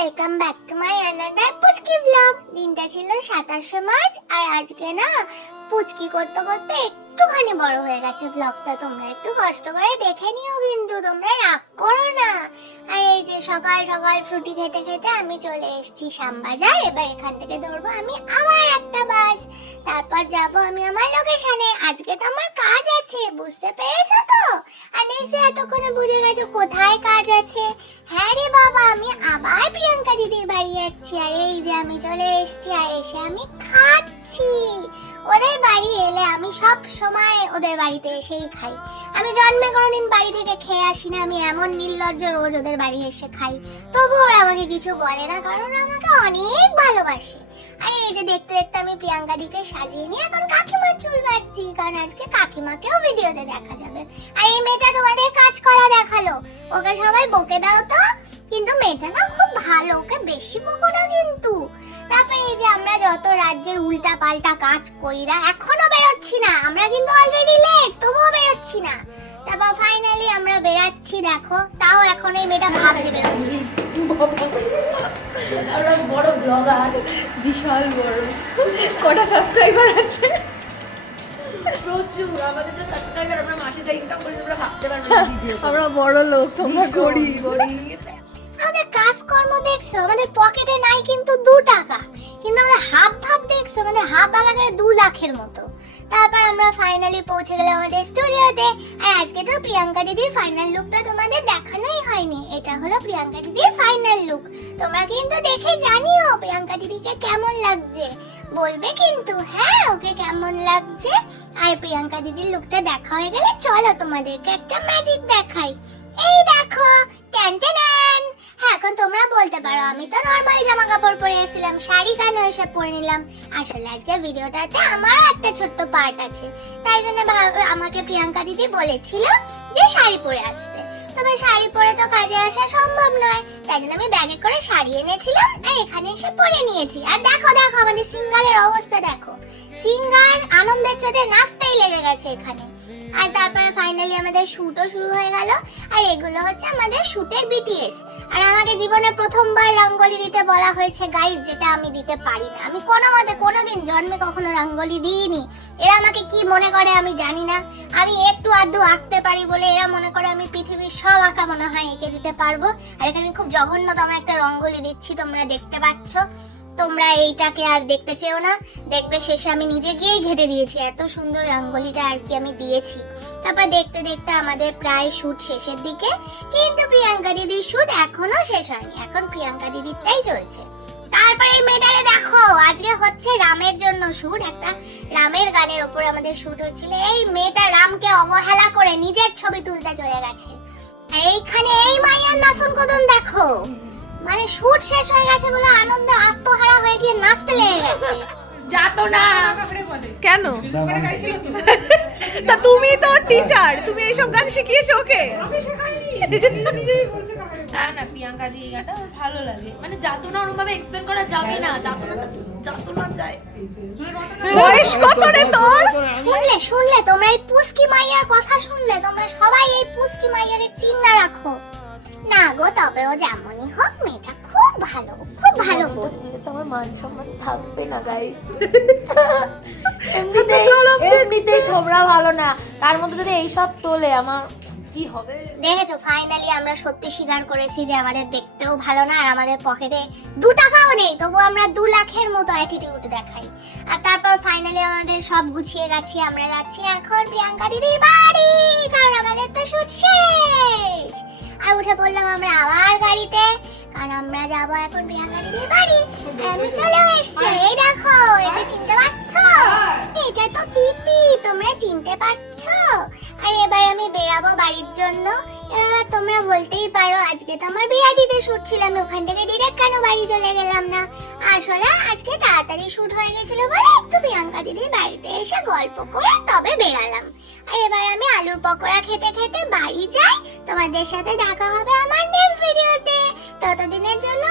Welcome back to my another পুচকি blog. দিনটা ছিল 27শে মার্চ আর আজকে না পুচকি করতে করতে একটুখানি বড় হয়ে গেছে ব্লগটা। তোমরা একটু কষ্ট করে দেখে নিও, কিন্তু তোমরা রাগ করো না। আর এই যে সকাল সকাল ফ্রুটি খেতে খেতে আমি চলে এসেছি শ্যামবাজার। এবার এখান থেকে ধরবো আমি আমার একটা বাস, তারপর যাব আমি আমার লোকেশনে। আজকে তো আমার কাজ আছে, বুঝতে পেরেছো তো? আর নিশ্চয়ই এতক্ষণে বুঝে গেছো কোথায় কাজ আছে। হ্যাঁ রে বাবা, আমি আবার প্রিয়াঙ্কা দিদির বাড়ি যাচ্ছি। আর এই যে আমি চলে এসেছি, আর এসে আমি খাচ্ছি। ওদের বাড়ি এলে আমি সব সময় ওদের বাড়িতে এসেই খাই। আমি জন্মে কোনোদিন বাড়ি থেকে খেয়ে আসি না। আমি এমন নির্লজ্জ, রোজ ওদের বাড়ি এসে খাই। তবু ওরা আমাকে কিছু বলে না, কারণ ওরা আমাকে অনেক ভালোবাসে। আর এই যে দেখতে দেখতে আমি প্রিয়াঙ্কা দিকে সাজিয়ে নিয়ে এখন কাকিমার চুল বাঁধছি, কারণ আজকে কাকিমাকেও ভিডিওতে দেখা যাবে। আর এই মেয়েটা তোমাদের কাজ করা দেখালো, ওকে সবাই বকে দাও তো। কিন্তু মেয়েটা না খুব ভালো, ওকে বেশি বকো না কিন্তু। তারপরে এই যে আমরা যত রাজ্যের উল্টা পাল্টা কাজ কইরা এখনো বেরোচ্ছি না, আমরা কিন্তু অলরেডি লেট, তবুও বেরোচ্ছি না। তারপর ফাইনালি আমরা বেরাচ্ছি, দেখো। তাও এখন এই মেয়েটা ভাবছে বেরোচ্ছি। আমরা বড় ব্লগার, বিশাল বড়। কটা সাবস্ক্রাইবার আছে? প্রচুর। আমাদের তো সাবস্ক্রাইবার, আমরা মাসে যা ইনকাম করি তোমরা ভাবতে পারবে না। ভিডিও আমরা বড় লোক, তোমরা গরিব। আমাদের কাজকর্ম দেখছো, আমাদের পকেটে নাই কিন্তু 2 টাকা, কিন্তু আমাদের হাব ভাব দেখছো, আমাদের হাব ভাব একেবারে 2 লাখের মতো। তারপর আমরা ফাইনালি পৌঁছে গেলাম আমাদের স্টুডিওতে। আর আজকে তো প্রিয়াঙ্কা দিদির ফাইনাল লুকটা তোমাদের দেখানোই হয়নি। এটা হলো প্রিয়াঙ্কা দিদির ফাইনাল লুক। তোমরা কিন্তু দেখে জানিও প্রিয়াঙ্কা দিদিকে কেমন লাগছে, বলবে কিন্তু হ্যাঁ ওকে কেমন লাগছে। আর প্রিয়াঙ্কা দিদির লুকটা দেখা হয়ে গেলে চলো তোমাদেরকে একটা ম্যাজিক দেখাই। এই দেখো, টেন টেন। হ্যাঁ, এখন তোমরা বলতে পারো আমি তো নরমাল জামা কাপড় পরে এসেছিলাম, শাড়ি কেন এসে পরে নিলাম। আসলে আজকে ভিডিওটাতে আমারও একটা ছোট্ট পার্ট আছে, তাই জন্য আমাকে প্রিয়াঙ্কা দিদি বলেছিল যে শাড়ি পরে আসতে। তবে শাড়ি পরে তো কাজে আসা সম্ভব নয়, তাই জন্য আমি ব্যাগে করে শাড়ি এনেছিলাম আর এখানে এসে পরে নিয়েছি। আর দেখো দেখো আমাদের সিঙ্গারের অবস্থা দেখো, সিঙ্গার আনন্দের চোটে নাচতেই লেগে গেছে এখানে। আর তারপরে ফাইনালি আমাদের শুটও শুরু হয়ে গেল। আর এগুলো হচ্ছে আমাদের শুটের বিটিএস। আর আমাকে জীবনে প্রথমবার রঙ্গোলি দিতে বলা হয়েছে গাইস, যেটা আমি দিতে পারি না। আমি কোনোদিন জন্মে কখনো রঙ্গোলি দিইনি। এরা আমাকে কি মনে করে আমি জানি না। আমি একটু আধটু আঁকতে পারি বলে এরা মনে করে আমি পৃথিবীর সব আঁকা মনে হয় এঁকে দিতে পারবো। আর এখানে খুব জঘন্যতম একটা রঙ্গোলি দিচ্ছি, তোমরা দেখতে পাচ্ছ। তোমরা এইটাকে আর দেখতে চেও না, দেখবে শেষে আমি নিজে গিয়েই ঘেটে দিয়েছি। এত সুন্দর রঙ্গোলিটা আর কি আমি দিয়েছি। তারপর দেখতে দেখতে আমাদের প্রায় শুট শেষের দিকে, কিন্তু প্রিয়াঙ্কা দিদির শুট এখনো শেষ হয়নি, এখন প্রিয়াঙ্কা দিদিরটাই চলছে। তারপরে এই মেয়েটারে দেখো, আজকে হচ্ছে রামের জন্য শুট, একটা রামের গানের উপরে আমাদের শুট হচ্ছিল। এই মেয়েটা রামকে অবহেলা করে নিজের ছবি তুলতে চলে গেছে। এইখানে এই মাইয়ার নাচন কদন দেখো, মানে শুট শেষ হয়ে গেছে বলে আনন্দে আত্মহারা হয়ে গিয়ে নাচতে লেগে গেছে। যাতো না কেন? তা তুমি তো টিচার, তুমি এইসব গান শিখিয়েছো ওকে? না প্রিয়াঙ্কা দি গানটা ভালো লাগে, মানে যাতো না ওরকমভাবে এক্সপ্লেন করা যাবে না। যাতো না যায়। বয়স কত রে তোর? শুনলে তোমরা এই পুস্কি মাইয়ার কথা শুনলে তোমরা সবাই এই পুস্কি মাইয়ারে চিন্তা রাখো না গো। তবে ও যেমনই হোক মেয়েটা খুব ভালো, খুব ভালো। তোমার মান সম্মান থাকবে না গাইস। এমনিতেই তোমরা ভালো না, তার মধ্যে যদি এইসব তোলে আমার কি হবে? দেখেছো ফাইনালি আমরা সত্যি স্বীকার করেছি যে আমাদের দেখতেও ভালো না, আর আমাদের পকেটে 2 টাকাও নেই, তবু আমরা 2 লাখের মতো অ্যাটিটিউড দেখাই। আর তারপর ফাইনালি আমাদের সব গুছিয়ে গেছি, আমরা যাচ্ছি এখন প্রিয়াঙ্কা দিদির বাড়ি, কারণ আমাদের তো শুট শেষ। আর উঠে পড়লাম আমরা আবার গাড়িতে, কারণ আমরা যাবো এখন প্রিয়াঙ্কা দিদির বাড়ি। আর আমি চলেও এসছি, এই দেখো, এটা চিনতে পারছো? এটা তো পিপি, তোমরা চিনতে পারছো? আর এবার আমি বেরাবো বাড়ির জন্য। এবার তোমরা বলতেই পারো আজকে তো আমার বিরাটিতে শুট ছিল, আমি ওখান থেকে ডিরেক্ট কেন বাড়ি চলে গেলাম না? আসলে আজকে তাড়াতাড়ি শুট হয়ে গেছিল বলে একটু প্রিয়াঙ্কা দিদির বাড়িতে এসে গল্প করে তবে বেরালাম। আর এবার আমি আলুর পকোড়া খেতে খেতে বাড়ি যাই। তোমাদের সাথে দেখা হবে আমার নেক্সট ভিডিওতে। ততদিনের জন্য